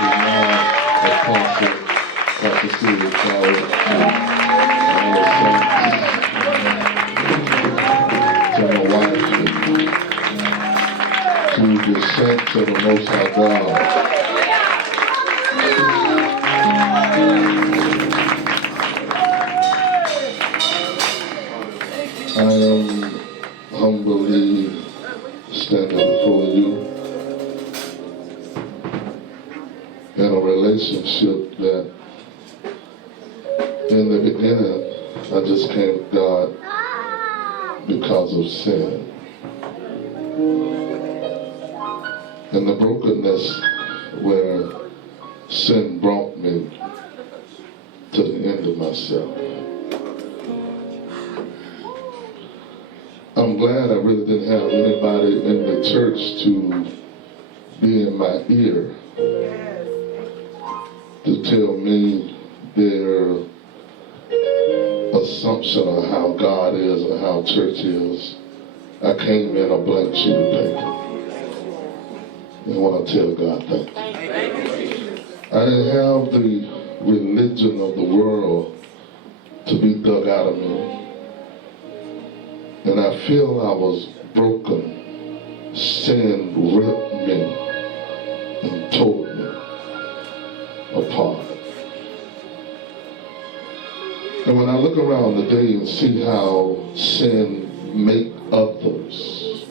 Apostle Dr. Stephen Flowers, to my wife, to the saints of the Most High God. I am humbly standing before you in a relationship that in the beginning I just came to God because of sin and the brokenness where sin brought me to the end of myself. I'm glad I really didn't have anybody in the church to be in my ear to tell me their assumption of how God is and how church is. I came in a blank sheet of paper. And I want to tell God thank you. I didn't have the religion of the world to be dug out of me. And I feel I was broken. Sin ripped me and tore me apart. And when I look around today and see how sin make others,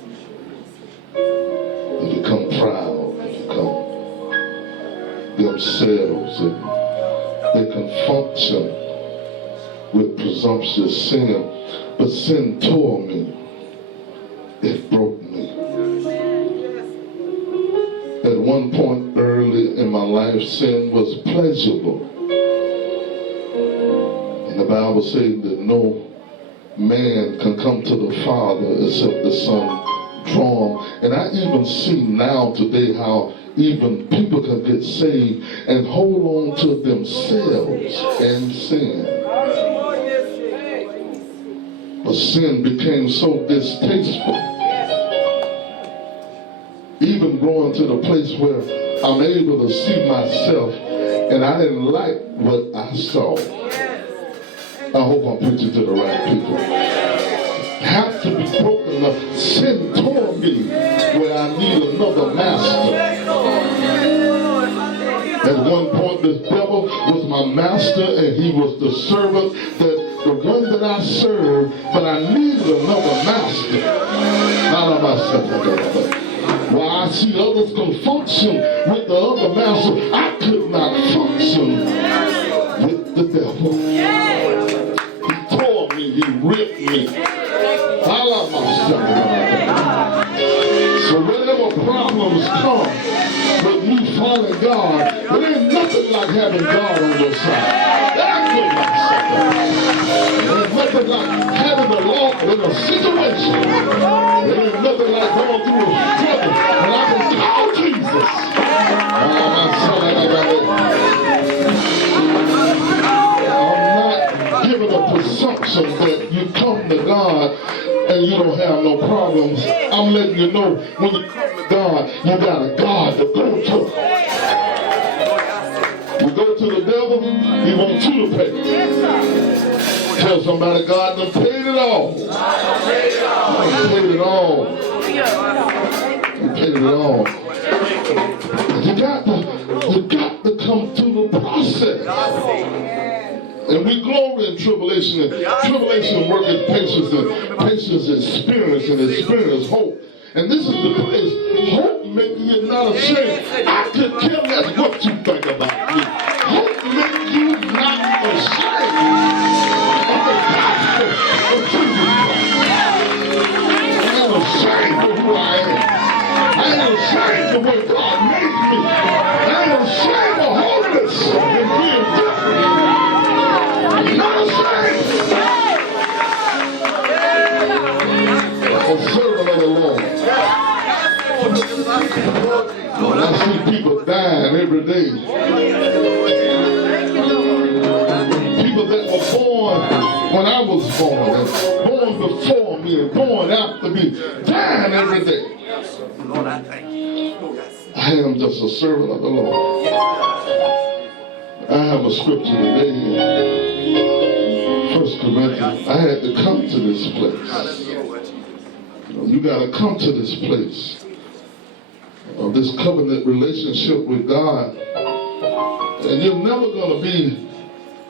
they become proud, they become themselves, and they can function with presumptuous sin. But sin tore me. It broke me. At one point early in my life, sin was pleasurable. And the Bible says that no man can come to the Father except the Son draw him. And I even see now today how even people can get saved and hold on to themselves and sin. But sin became so distasteful. Even growing to the place where I'm able to see myself and I didn't like what I saw. I hope I'm preaching to the right people. Have to be broken up. Sin tore me where I need another master. At one point this devil was my master and he was the servant that the one that I served, but I needed another master. Not of myself. While I see others can function with the other master, I could not function with the devil. He tore me, he ripped me. I love myself. So whenever problems come with me following God, there ain't nothing like having God on your side. There's nothing like having the Lord in a situation. There ain't nothing like going through a struggle and I can call Jesus. I'm not giving a presumption that you come to God and you don't have no problems. I'm letting you know when you come to God, you got a God to go to. You go to the devil, he wants you to pay. Tell somebody, God done paid it all. He paid it all. He paid it all. You got to come through the process. And we glory in tribulation. And tribulation worketh patience, and patience experience, and experience hope. And this is the place. Hope makes you not ashamed. I could care less what you think about me. Hope makes you not ashamed of the gospel of Jesus Christ. I ain't ashamed of who I am. I ain't ashamed of what God made me. I ain't ashamed of holiness and being different. I'm not ashamed. I'm a servant of the Lord. When I see people dying every day, people that were born when I was born, and born before me, and born after me, dying every day. I I am just a servant of the Lord. I have a scripture today in 1 Corinthians. I had to come to this place. You got to come to this place of this covenant relationship with God. And you're never going to be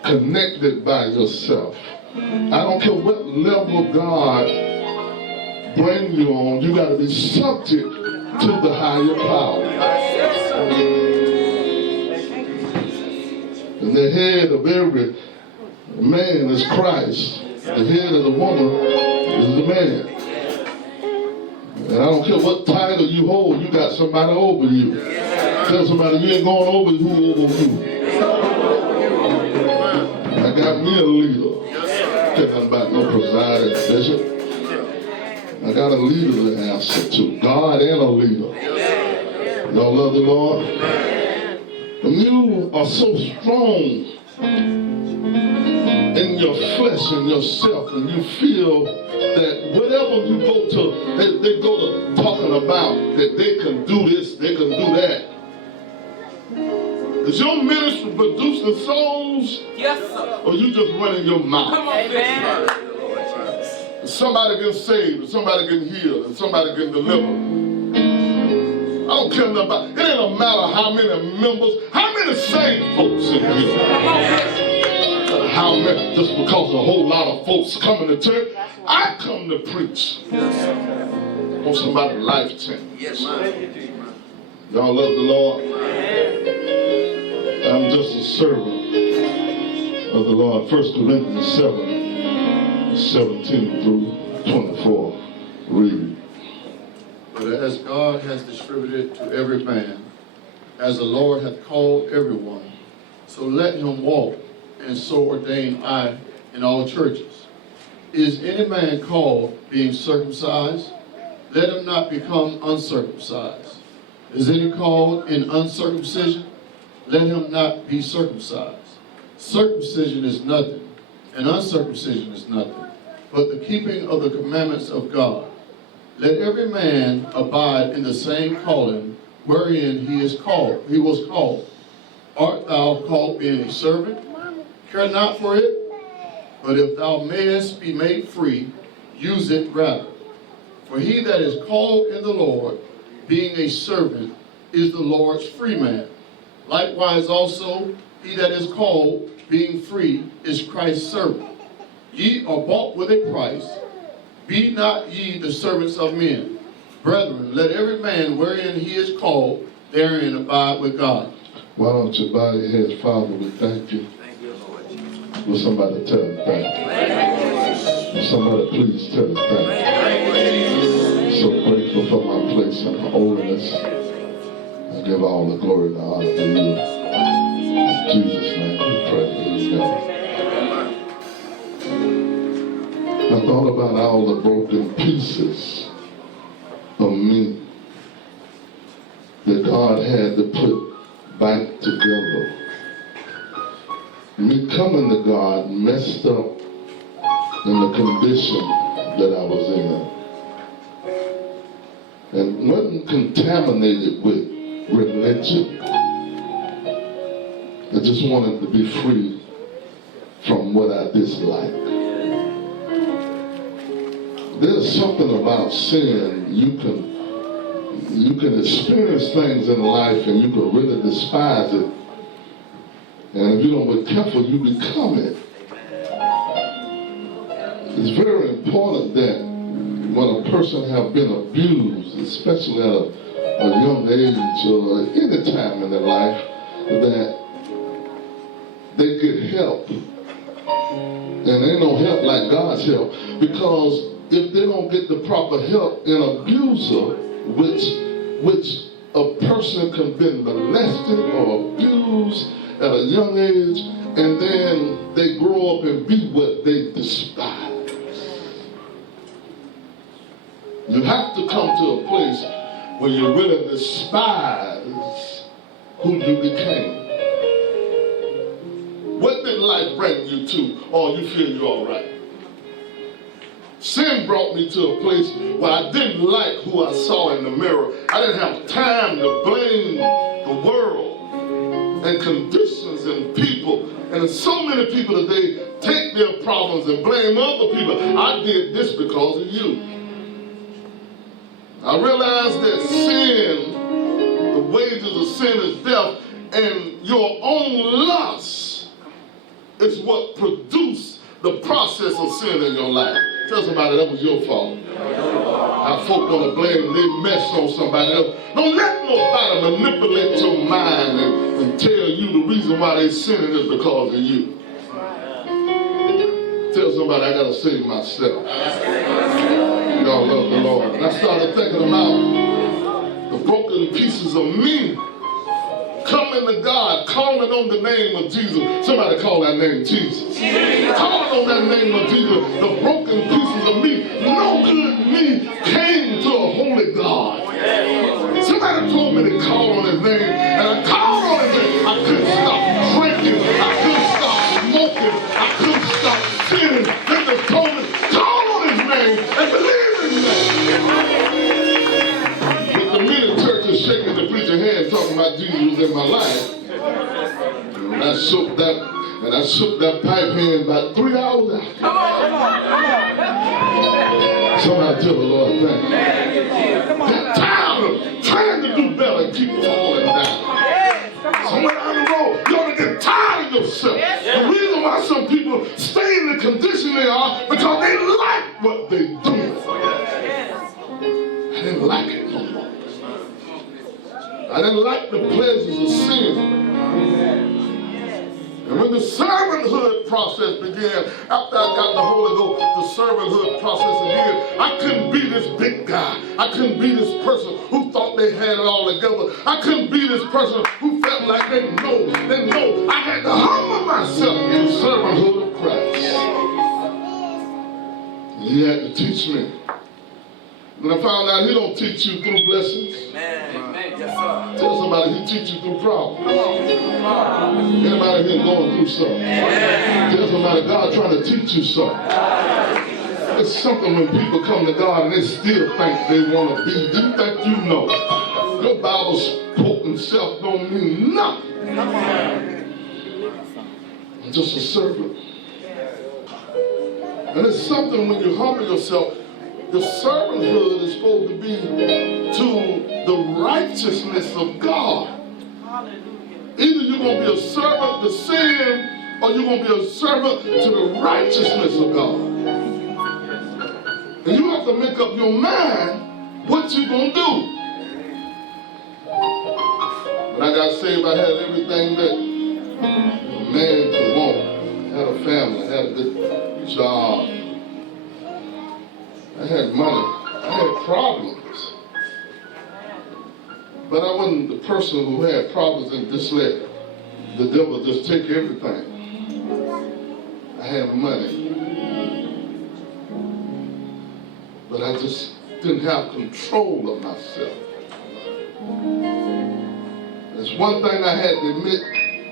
connected by yourself. I don't care what level God brings you on, you got to be subject to the higher power. And the head of every man is Christ. The head of the woman is the man. And I don't care what title you hold, you got somebody over you. Tell somebody you ain't going over who over you. I got me a leader. Can't nothing about no presiding bishop. I got a leader to answer to. God and a leader. Y'all love the Lord? And you are so strong in your flesh and yourself, and you feel that whatever you go to, they go to talking about that they can do this, they can do that. Is your ministry producing souls? Yes, sir. Or you just running your mouth? Come on, amen. Somebody getting saved, and somebody getting healed, and somebody getting delivered. I don't care nothing about it. It ain't matter how many members, how many saved folks in here. How many, just because a whole lot of folks coming to church, I come to preach. On somebody's life change. Yes, y'all love the Lord? I'm just a servant of the Lord. 1 Corinthians 7:17 through 24. Read. But as God has distributed to every man, as the Lord hath called everyone, so let him walk, and so ordain I in all churches. Is any man called being circumcised? Let him not become uncircumcised. Is any called in uncircumcision? Let him not be circumcised. Circumcision is nothing, and uncircumcision is nothing, but the keeping of the commandments of God. Let every man abide in the same calling wherein he was called. Art thou called being a servant? Care not for it, but if thou mayest be made free, use it rather. For he that is called in the Lord, being a servant, is the Lord's free man. Likewise also, he that is called, being free, is Christ's servant. Ye are bought with a price. Be not ye the servants of men. Brethren, let every man wherein he is called, therein abide with God. Why don't you bow your heads, Father, we thank you. Will somebody tell him thank you? Somebody please tell him thank you. I'm so grateful for my place and my holiness. I give all the glory and the honor to you. In Jesus' name we pray. Amen. I thought about all the broken pieces of me that God had to put back together. Me coming to God messed up in the condition that I was in. And wasn't contaminated with religion. I just wanted to be free from what I disliked. There's something about sin. You can experience things in life and you can really despise it. And if you don't be careful, you become it. It's very important that when a person have been abused, especially at a young age or any time in their life, that they get help. And ain't no help like God's help, because if they don't get the proper help, an abuser, which a person can be molested or abused at a young age, and then they grow up and be what they despise. You have to come to a place where you really despise who you became. What did life bring you to? Oh, you feel you're all right. Sin brought me to a place where I didn't like who I saw in the mirror, I didn't have time to blame the world and conditions and people. And there's so many people today take their problems and blame other people. I did this because of you. I realized that sin, the wages of sin is death, and your own lust is what produced the process of sin in your life. Tell somebody that was your fault. How folk want to blame they mess on somebody else. Don't let nobody manipulate your mind and tell you the reason why they sinning is because of you. Tell somebody I gotta save myself. Y'all love the Lord. And I started thinking about the broken pieces of me coming to God, calling on the name of Jesus. Somebody call that name Jesus. Calling on that name of Jesus. The broken pieces of me, no good me, came to a holy God. Somebody told me to call on his name, and I called on his name. I couldn't stop drinking. I couldn't stop smoking. I couldn't stop sinning. They just told me, call on his name and believe in his name. But the minute church is shaking the preacher's hand talking about Jesus in my life, and I shook that pipe hand about 3 hours after. Somebody tell the Lord thank you. Get tired of trying to do better and keep falling down. Somewhere down the road, you ought to get tired of yourself. The reason why some people stay in the condition they are because they like what they do. I didn't like it no more. I didn't like the pleasures of sin. And when the servanthood process began, after I got the Holy Ghost, the servanthood process again, I couldn't be this big guy. I couldn't be this person who thought they had it all together. I couldn't be this person who felt like they know. I had to humble myself in the servanthood of Christ. And he had to teach me. When I found out he don't teach you through blessings. Amen. Yes, sir. Tell somebody he teach you through problems. Anybody here going through something? Tell somebody God trying to teach you something. It's something when people come to God and they still think they want to be. Do you think you know? Your Bible spoken self don't mean nothing. I'm just a servant. And it's something when you humble yourself. The servanthood is supposed to be to the righteousness of God. Either you're going to be a servant to sin or you're going to be a servant to the righteousness of God. And you have to make up your mind what you're going to do. When I got saved, I had everything that a man could want. I had a family, I had a good job. I had money. I had problems. But I wasn't the person who had problems and just let the devil just take everything. I had money. But I just didn't have control of myself. There's one thing I had to admit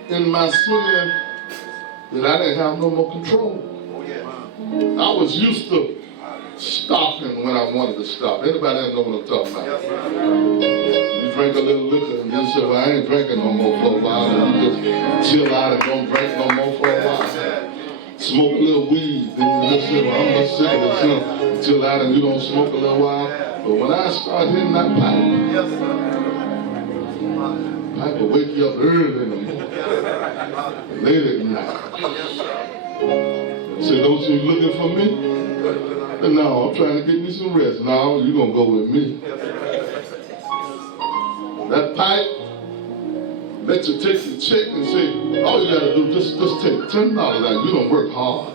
in my sin, that I didn't have no more control. I was used to stopping when I wanted to stop. Anybody else know what I'm talking about? You drink a little liquor and you say, well, I ain't drinking no more for a while. And you just chill out and don't drink no more for a while. Smoke a little weed, then you just say, well, I'm just sick of this. You chill out and you don't smoke a little while. But when I start hitting that pipe, pipe will wake you up early in the morning, late at night. Say, don't you looking for me? No, I'm trying to get me some rest. No, you're going to go with me. That pipe, let you take your check and say, all you got to do, just take $10 out. You don't work hard.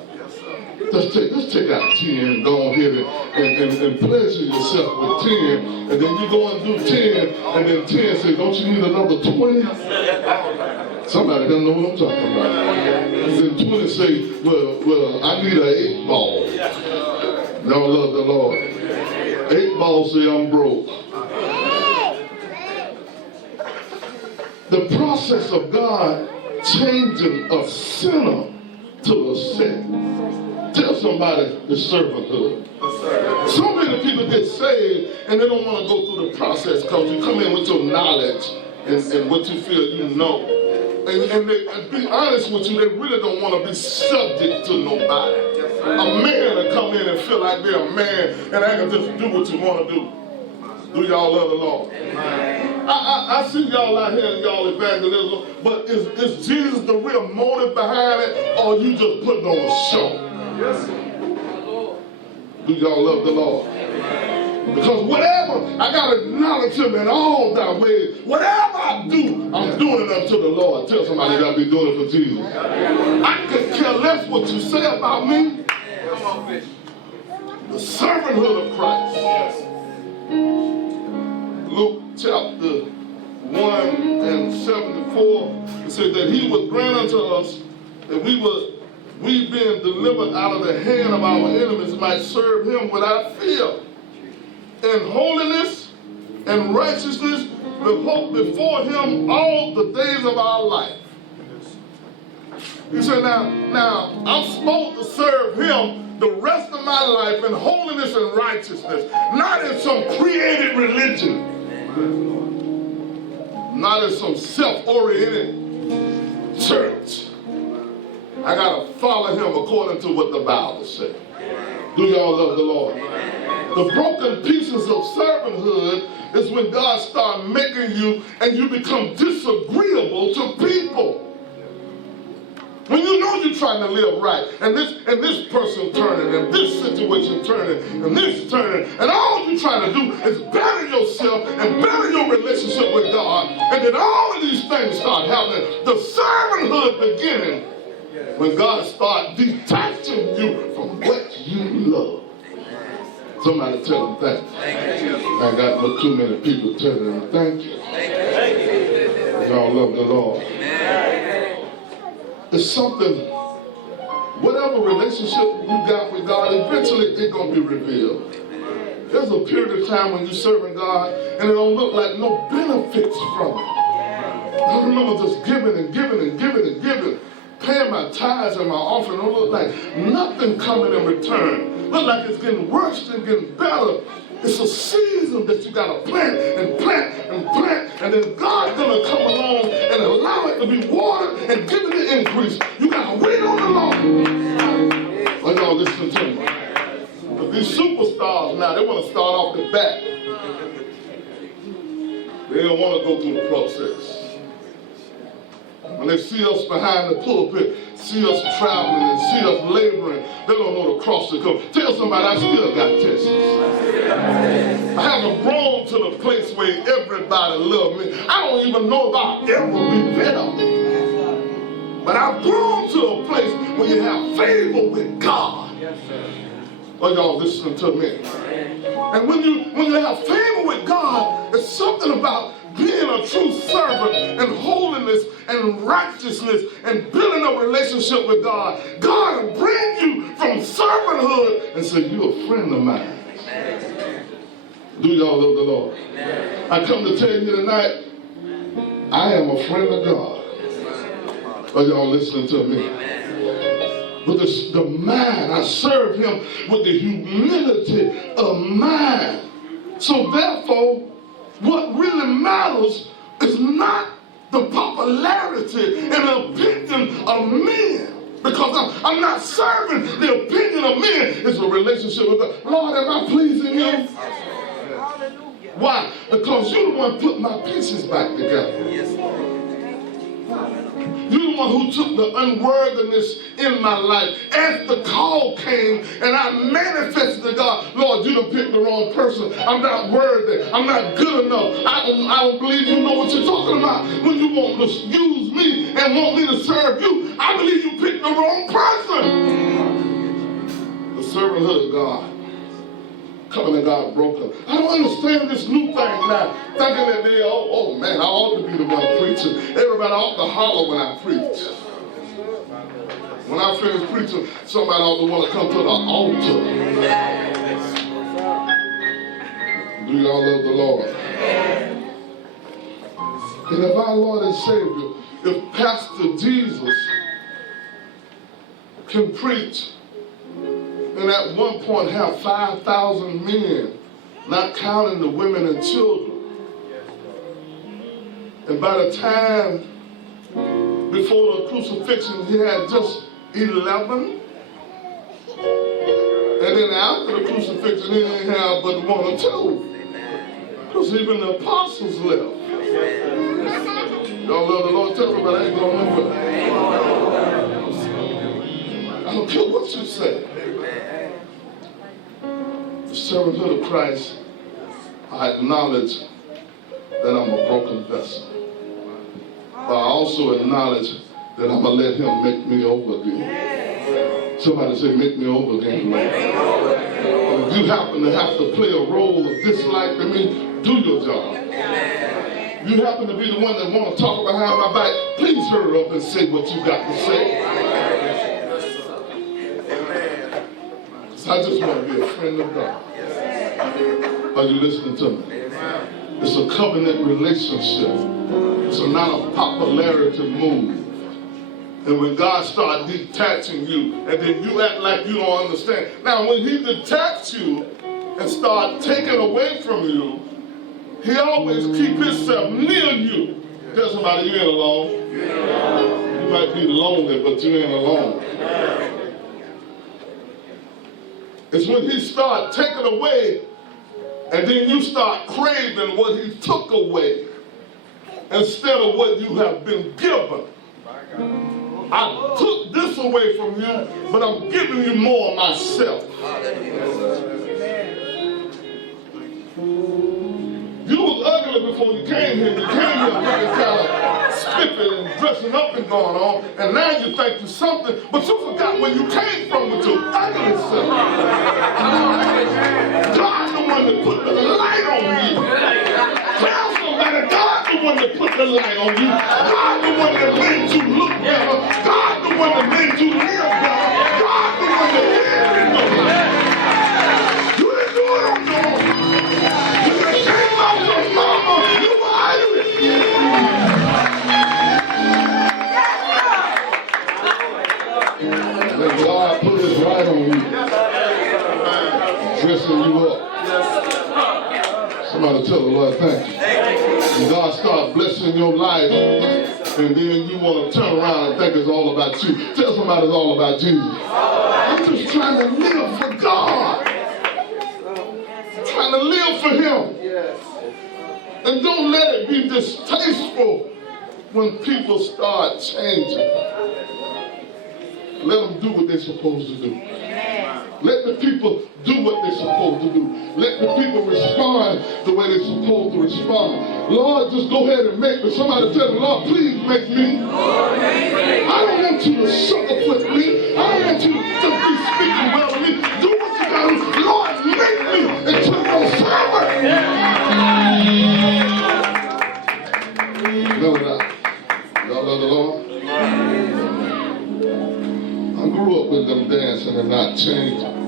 Just take out 10 and go ahead and pleasure yourself with 10. And then you go and do 10, and then 10 says, don't you need another 20? Somebody doesn't know what I'm talking about. And then 20 say, well, I need an 8-ball. Y'all love the Lord. 8-ball say I'm broke. The process of God changing a sinner to a saint. Tell somebody the servanthood. So many people get saved and they don't want to go through the process because you come in with your knowledge and what you feel you know. And be honest with you, they really don't want to be subject to nobody. A man to come in and feel like they're a man and I can just do what you want to do. Do y'all love the Lord? I see y'all out here and y'all evangelism, but is Jesus the real motive behind it, or you just putting on a show? Yes. Do y'all love the Lord? Because whatever, I got to acknowledge him in all thy ways. Whatever I do, I'm doing it unto the Lord. Tell somebody that I'll be doing it for Jesus. I could care less what you say about me. The servanthood of Christ. Yes. Luke chapter 1 and 74, it said that he would grant unto us that we being delivered out of the hand of our enemies might serve him without fear, in holiness and righteousness before him all the days of our life. He said, now I'm supposed to serve him the rest of my life in holiness and righteousness, not in some created religion, not in some self-oriented church. I got to follow him according to what the Bible says. Do y'all love the Lord? The broken pieces of servanthood is when God starts making you and you become disagreeable to people. When you know you're trying to live right, and this person turning, and this situation turning, and this turning, and all you're trying to do is better yourself and better your relationship with God, and then all of these things start happening. The servanthood beginning when God starts detaching you from what you love. Somebody tell them thank you. I got but too many people telling them thank you. Y'all love the Lord. It's something, whatever relationship you got with God, eventually it's going to be revealed. There's a period of time when you're serving God and it don't look like no benefits from it. I remember just giving and giving and giving and giving, paying my tithes and my offering. It don't look like nothing coming in return. Look like it's getting worse and getting better. It's a season that you got to plant and plant and plant, and then God's going to come along and allow it to be watered and give it the increase. You got to wait on the Lord. Are y'all listening to me? But these superstars now, they want to start off the back. They don't want to go through the process. When they see us behind the pulpit, see us traveling and see us laboring, they don't know the cross to come. Tell somebody I still got tests. I haven't grown to the place where everybody loves me. I don't even know if I'll ever be better. But I've grown to a place where you have favor with God. Are y'all listening to me? And when you have favor with God, it's something about being a true servant and holiness and righteousness and building a relationship with God. God will bring you from servanthood and say, you're a friend of mine. Do y'all love the Lord? I come to tell you tonight, I am a friend of God. Are y'all listening to me? But the mind, I serve him with the humility of mind. So therefore, what really matters is not the popularity and the opinion of men. Because I'm not serving the opinion of men. It's a relationship with God. Lord, am I pleasing you? Yes. Why? Because you're the one put my pieces back together. Yes. You're the one who took the unworthiness in my life. As the call came and I manifested to God, Lord, you done picked the wrong person. I'm not worthy. I'm not good enough. I don't believe you know what you're talking about. When you want to use me and want me to serve you, I believe you picked the wrong person. The servanthood of God. Covenant God broken. I don't understand this new thing now. Thinking that they, oh man, I ought to be the one preaching. Everybody ought to holler when I preach. When I finish preaching, somebody ought to want to come to the altar. Do y'all love the Lord? And if our Lord and Savior, if Pastor Jesus can preach and at one point have 5,000 men, not counting the women and children. And by the time before the crucifixion, he had just 11. And then after the crucifixion, he didn't have but 1 or 2. Because even the apostles left. Y'all love the Lord, tell me, but I ain't going nowhere. I don't care what you say. The servanthood of Christ, I acknowledge that I'm a broken vessel. But I also acknowledge that I'm going to let him make me over again. Somebody say, make me over again, Lord. If you happen to have to play a role of disliking me, do your job. You happen to be the one that want to talk behind my back, please hurry up and say what you got to say. I just want to be a friend of God. Are you listening to me? It's a covenant relationship. It's not a popularity move. And when God starts detaching you, and then you act like you don't understand. Now, when he detached you and start taking away from you, he always keep himself near you. Tell somebody you ain't alone. You might be lonely, but you ain't alone. It's when he start taking away, and then you start craving what he took away instead of what you have been given. I took this away from you, but I'm giving you more of myself. You was ugly before you came here. You came here looking kind of spiffy and dressing up and going on, and now you think you're something, but you forgot where you came from with your ugly self. God the one that put the light on you. Tell somebody, God the one that put the light on you. God the one that made you look better. God the one that made you live better. God the one that did it. You didn't do it on your own. You just came out your mama. You were Irish. Let God put his light on you. Dressing you up. Somebody tell the Lord thank you. And God start blessing your life, and then you want to turn around and think it's all about you. Tell somebody it's all about Jesus. I'm just trying to live for God. I'm trying to live for him. And don't let it be distasteful when people start changing. Let them do what they're supposed to do. Let the people do what they're supposed to do. Let the people respond the way they're supposed to respond. Lord, just go ahead and make me. Somebody tell me, Lord, please make me. I don't want you to sugarfoot me. I don't want you to just be speaking well to me. Do what you got to do. Lord, make me into your servant. Remember that. Y'all love the Lord? I grew up with them dancing and not changing.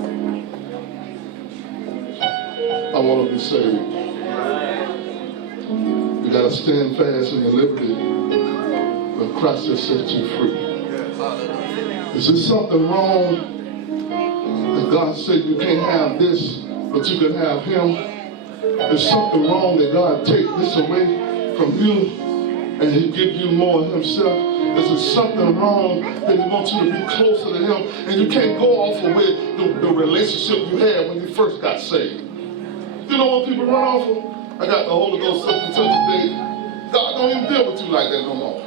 I want to be saved. You got to stand fast in your liberty when Christ has set you free. Is there something wrong that God said you can't have this, but you can have him? There's something wrong that God take this away from you and he give you more of himself? Is there something wrong that he wants you to be closer to him and you can't go off of with the relationship you had when you first got saved? You know what people run off of? I got the Holy Ghost such and such a day. God don't even deal with you like that no more.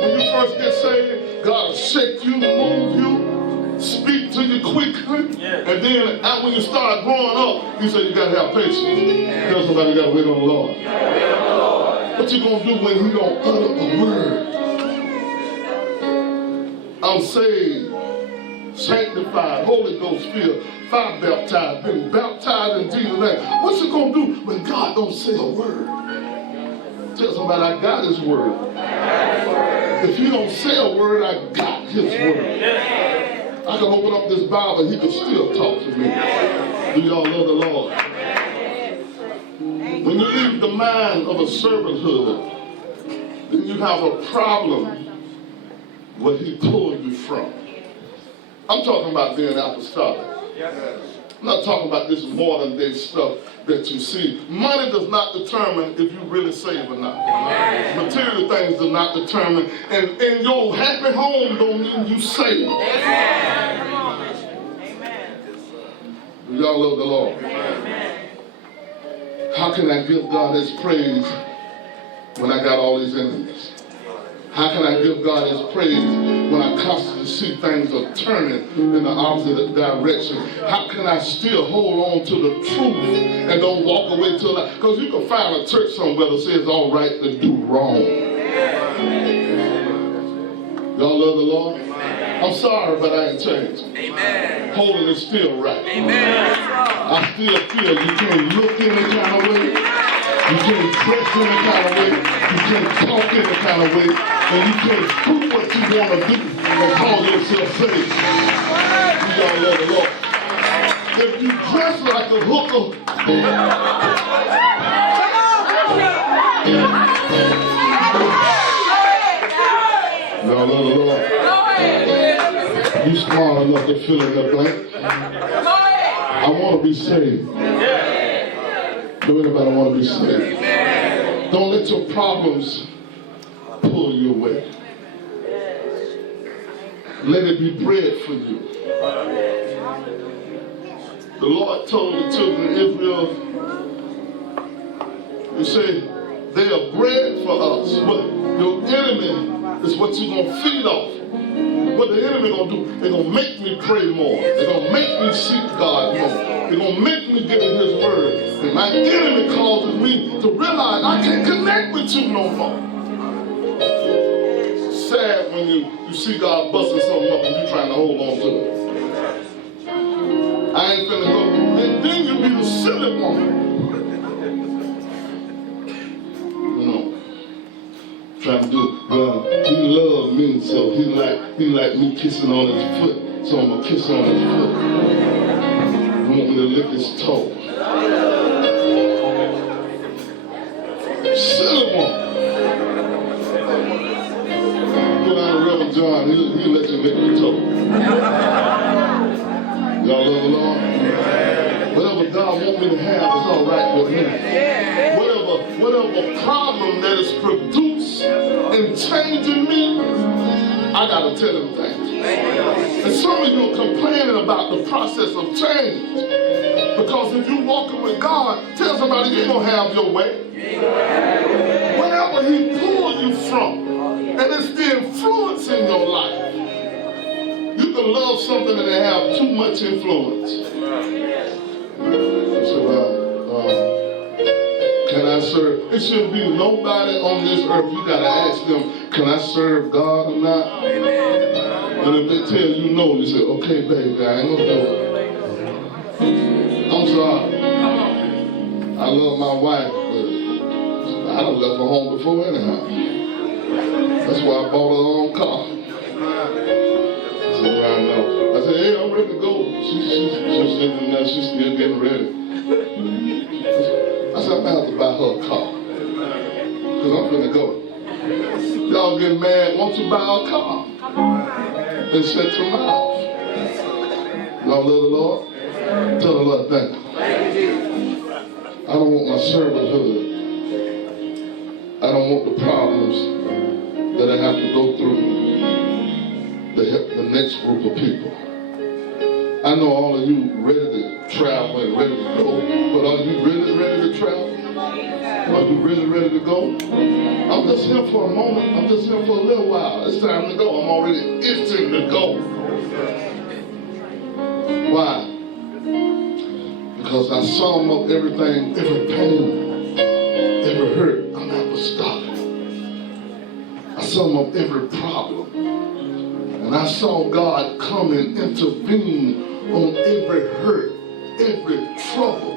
When you first get saved, God will shake you, move you, speak to you quickly, and then when you start growing up, he said you got to have patience. Tell somebody you got to wait on the Lord. What you going to do when you don't utter a word? I'm saved, sanctified, Holy Ghost filled, fire baptized, been baptized in Jesus' name. What's it going to do when God don't say a word? Tell somebody I got his word. If he don't say a word, I got his word. I can open up this Bible, he can still talk to me. Do y'all love the Lord? When you leave the mind of a servanthood, then you have a problem where he pulled you from. I'm talking about being apostolic. I'm not talking about this modern day stuff that you see. Money does not determine if you really save or not. Material things do not determine. And your happy home don't mean you save. Y'all love the Lord. How can I give God his praise when I got all these enemies? How can I give God his praise when I constantly see things are turning in the opposite direction? How can I still hold on to the truth and don't walk away to life? Because you can find a church somewhere that says it's all right to do wrong. Y'all love the Lord? I'm sorry, but I ain't changed. Amen. Holding is still right. Amen. I still feel you can't look any kind of way. You can't dress any kind of way. You can't talk any kind of way. And you can't do what you want to do and call yourself saved. You gotta love the Lord. If you dress like a hooker, y'all love the Lord. You smart enough to fill in the blank. I want to be saved. Do anybody want to be saved? Don't let your problems pull you away. Let it be bread for you. The Lord told the children of Israel, he said, they are bread for us, but your enemy is what you're going to feed off. What the enemy going to do, they're going to make me pray more. They're going to make me seek God more. They're going to make me get in his word. And my enemy causes me to realize I can't connect with you no more. Sad when you see God busting something up and you trying to hold on to it. I ain't finna go. And then you be the silly one. You know, trying to do it. Well, he loved me, so he like me kissing on his foot. So I'm gonna kiss on his foot. He want me to lick his toe. Silly one. Reverend John, he'll let you lick the toe. Y'all love the Lord? Whatever God wants me to have is all right with me. Whatever problem that is produced and changing me, I gotta tell him things. And some of you are complaining about the process of change. Because if you're walking with God, tell somebody you ain't gonna have your way. Whatever he pulled you from, and it's the influence in your life. You can love something and have too much influence. So, can I serve? It shouldn't be nobody on this earth. You gotta ask them, can I serve God or not? And if they tell you no, you say, okay, baby, I ain't gonna do it. I'm sorry. I love my wife, but I done left her home before anyhow. That's why I bought her own car. So I said, hey, I'm ready to go. She's sitting there, she's still getting ready. I said, I'm about to buy her a car. Because I'm gonna go. Y'all get mad, won't you buy a car? And shut your mouth. Y'all love the Lord? Tell the Lord thank you. I don't want my servanthood. I don't want the problems that I have to go through to help the next group of people. I know all of you ready to travel and ready to go, but are you really ready to travel? Are you really ready to go? I'm just here for a moment. I'm just here for a little while. It's time to go. I'm already itching to go. Why? Because I sum up everything, every pain, every hurt. I'm not gonna stop it. I sum up every problem. And I saw God come and intervene on every hurt, every trouble.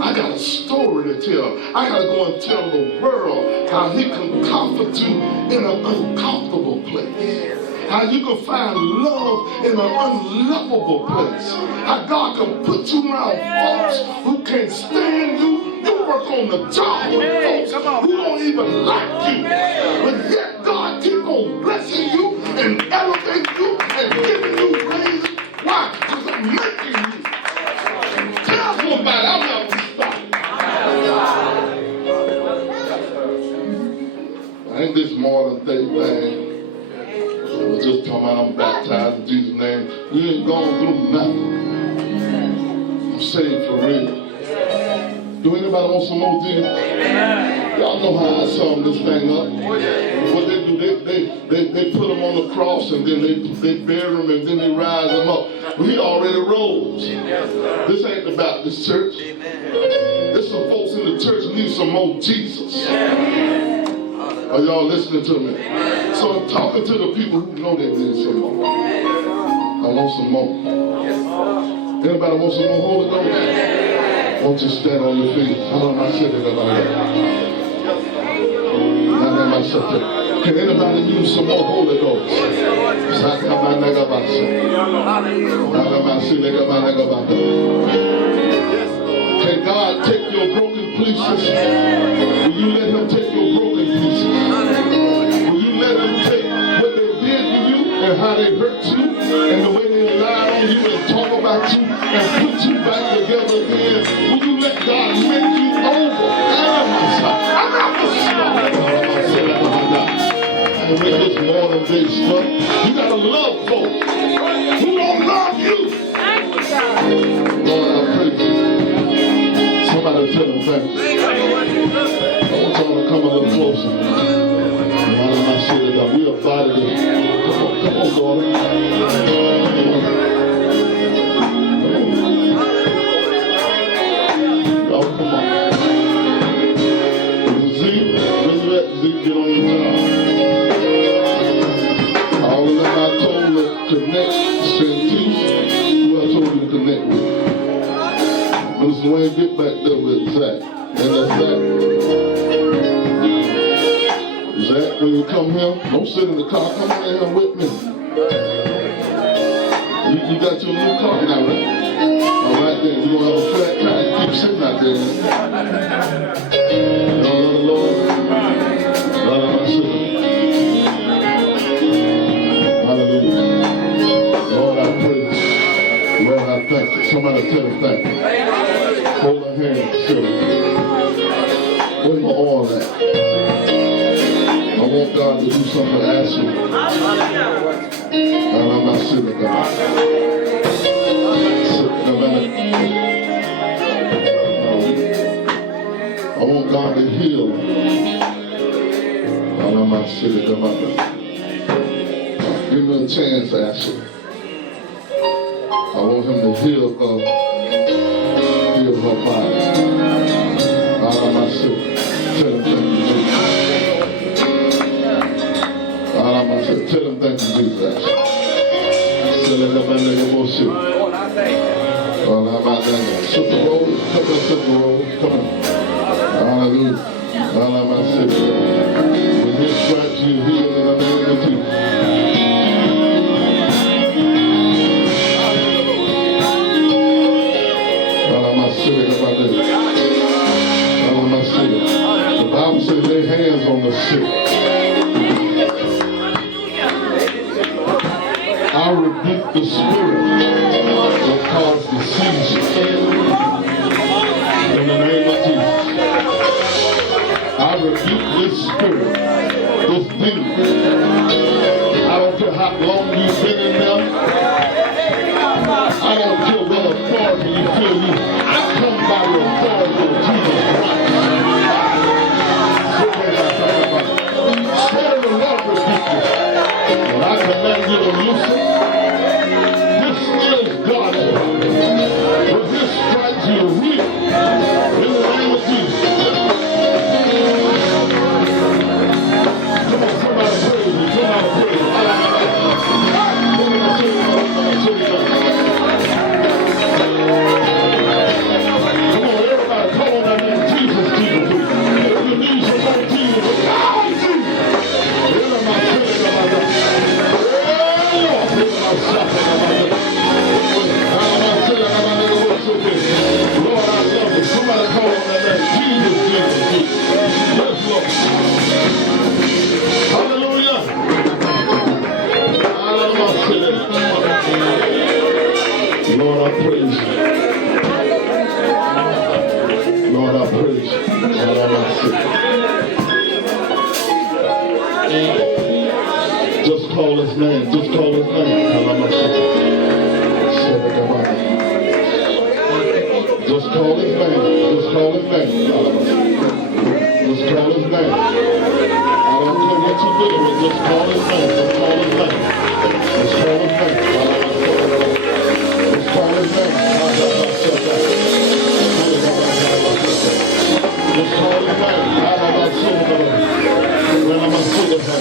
I got a story to tell. I got to go and tell the world how he can comfort you in an uncomfortable place. How you can find love in an unlovable place. How God can put you around folks who can't stand you. You work on the job with folks who don't even like you. But yet God keep on blessing you and elevating you and giving you raises. Why? Because I'm making talking about I'm baptized in Jesus' name. You ain't gone through nothing. I'm saved for real. Do anybody want some more Jesus? Y'all know how I sum this thing up. What they do, they put him on the cross and then they bury him and then they rise him up. Well, he already rose. This ain't the Baptist church. There's some folks in the church who need some more Jesus. Are y'all listening to me? So I'm talking to the people who know they need some more. I want some more. Anybody want some more Holy Ghost? Won't you stand on your feet? How am I sitting about that? Can anybody use some more Holy Ghost? Can God take your broken pieces? Will you let him take your broken pieces? Will you let him take what they did to you and how they hurt you and the way they lied on you and talk about you and put you back together again? Will you let God make you over? And with this modern day stuff, you gotta love folks who don't love you. Lord, I praise you. Somebody tell them thank you. I want y'all to come a little closer. Why am I saying that? We are body. Come on, daughter. Come on. Y'all, come on. Zeke, get on your job. All of them I told you to connect, send teach. Who I told you to connect with? Mr. Wayne, get back there with Zach. And that's Zach. Zach, when you come here, don't sit in the car. Come on in here with me. You got your new car now, right? All right, then. You're going to have a flat tire. Keep sitting out there. Lord. Lord, I'm sitting. Hallelujah. Lord, I praise you. Lord, I thank you. Somebody tell him thank you. Hold her hand, silly. Where's my oil at? I want God to do something to ask you. And I'm not sitting God. I want God to heal. And I'm not sitting God. Give me a chance, Ashley. I want him to heal her body. I'm not sitting. Tell him thank you, Jesus. Tell him thank you, Jesus. Tell him thank you, Jesus. Shut the road. Come on, shut the road. Come on. Hallelujah. I'm not sitting. With his stripes, you heal in the name of Jesus. The Bible says lay hands on the sick. I rebuke the spirit that caused the seizure. In the name of Jesus. I rebuke this spirit, this demon. I don't care how long you've been in there. I don't care what authority you feel you. I come by the authority of Jesus Christ. Stand the Lord for people. And I command you to loosen. This is God's body. With his stripes you are healed. In the name of Jesus. Come on, somebody praise me. Somebody praise me. Come on, everybody, call on that name. Jesus, Jesus, Jesus. If you need some more Jesus, call Jesus. Lord, I love you. Somebody call on that name. Jesus, Jesus, Jesus. Yes, Lord. Hallelujah. Lord, I praise you. Lord, I praise you. Lord, I Just call his name. Just call his name. Just call his name. Just call his name. Just call his name. I don't care what you're doing with. Just call his name. Just call his name. Just call his name. Just call his name. Just call his name.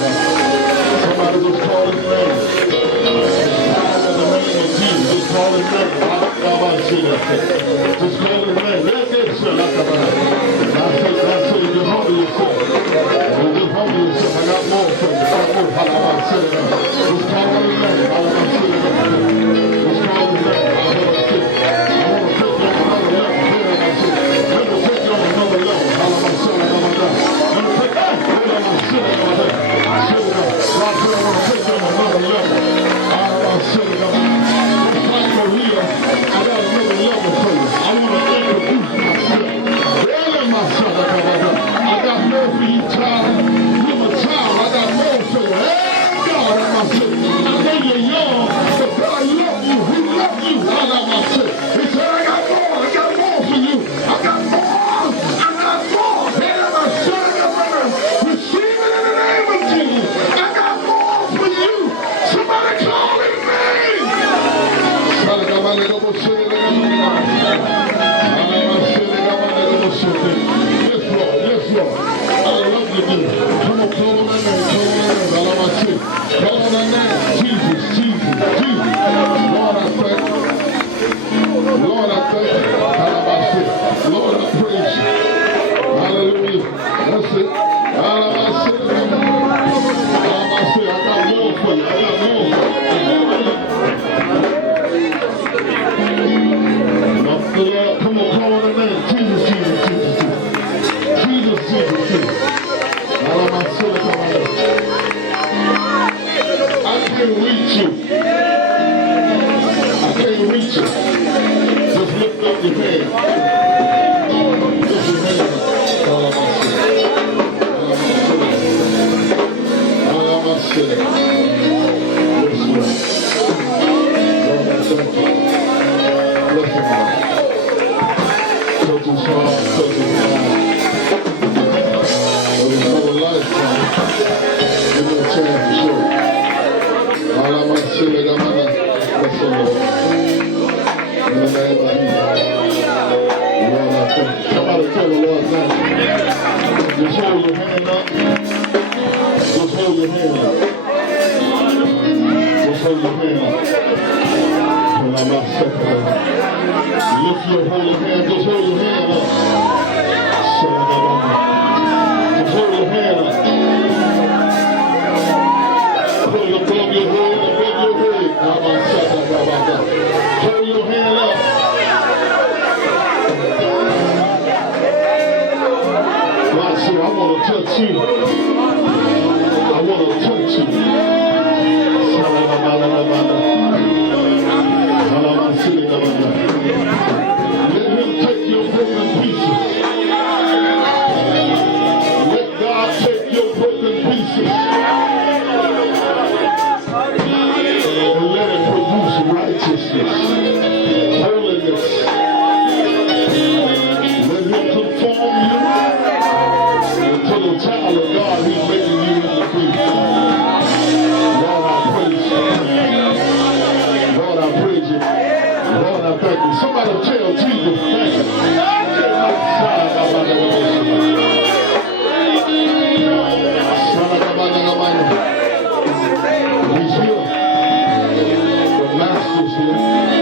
Somebody just call his name. In the name of Jesus, just call his name. Just call his name. That's it, sir. I say, just humble yourself. Just humble yourself. I got more for you. Just call his name. Just call his name. I want to take you on another level. Let me take you on another level. Somebody tell the Lord now. Just hold your hand up. Just hold your hand up. Just hold your hand up. Lift your holy hand. Just hold your hand up. Just hold your hand up. Hold it above your head, above your head. Hold your hand up. God said, I want to touch you. I want to touch you. Let him take your broken pieces. Let God take your broken pieces. And let it produce righteousness, holiness. Let him conform you to the child of God he's making you into be. Lord, I praise you. Lord, I praise you. Lord, I thank you. Somebody tell Jesus, thank you. He's here. The Master's here.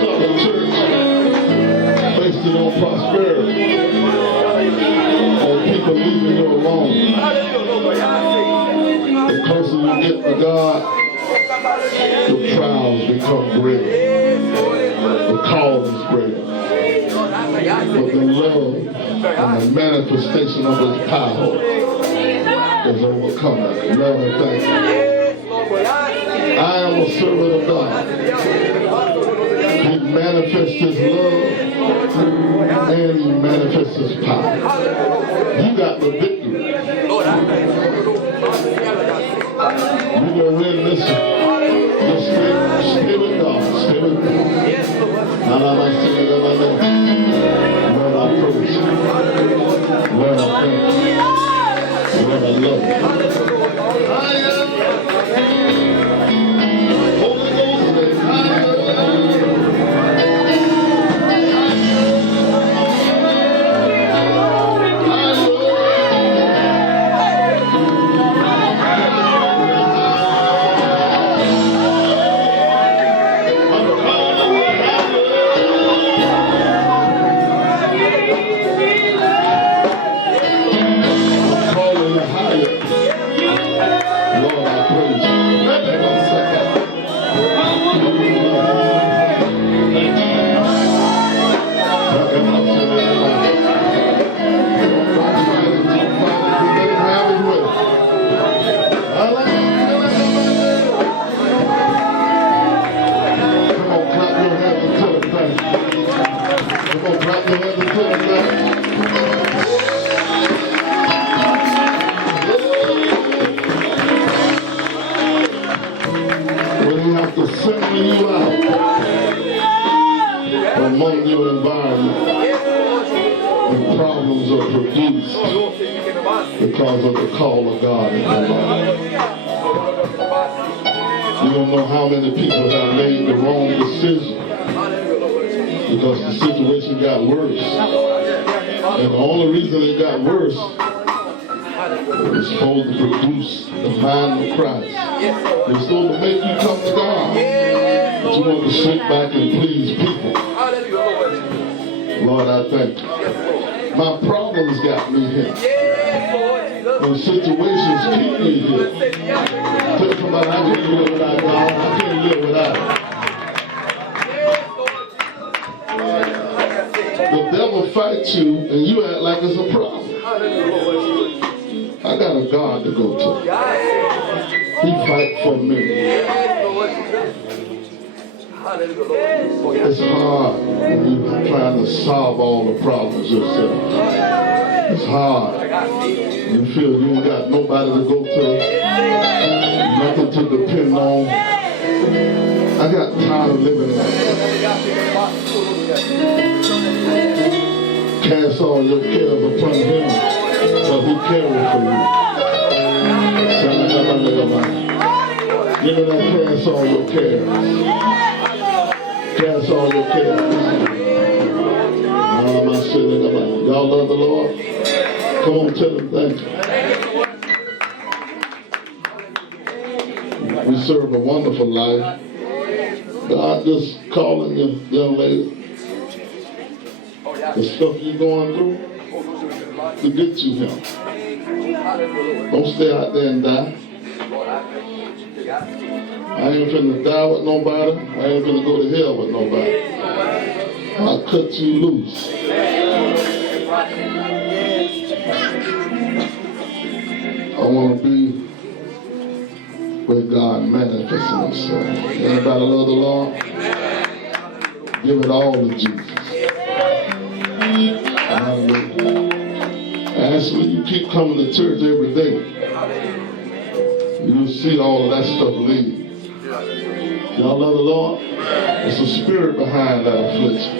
start a church based on prosperity, on people leaving you alone. The closer you get to God, the trials become greater. The call is greater. But the love and the manifestation of His power is overcoming. Lord, I thank you. I am a servant of God. He manifests His love and He manifests His power. You got the victory. You're going to win this one. Just stay with God. Stay with God. Lord, I praise you. Lord, I thank you. Lord, I love you. Holy Ghost, among your environment, the problems are produced because of the call of God in your life. You don't know how many people have made the wrong decision because the situation got worse. And the only reason it got worse was supposed to produce the mind of Christ. It's supposed to make you come to God. But you want to sit back and please people. Lord, I thank you. My problems got me here. When situations keep me here. Tell somebody I can't live without God. I can't live without it. The devil fights you and you act like it's a problem. I got a God to go to. He fights for me. It's hard when you're trying to solve all the problems yourself. It's hard. You feel you ain't got nobody to go to, nothing to depend on. I got tired of living like that. Cast all your cares upon Him, because He cares for you. You know that, cast all your cares. Cast all your cares. Y'all love the Lord? Come on, tell Him thank you. We serve a wonderful life. God just calling you, young lady. The stuff you're going through to get you Him. Don't stay out there and die. I ain't finna die with nobody. I ain't finna go to hell with nobody. I'll cut you loose. I want to be where God manifests Himself. Anybody love the Lord? Give it all to Jesus. Hallelujah. Actually, you keep coming to church every day. You'll see all of that stuff leave. Y'all love the Lord? There's a spirit behind that affliction.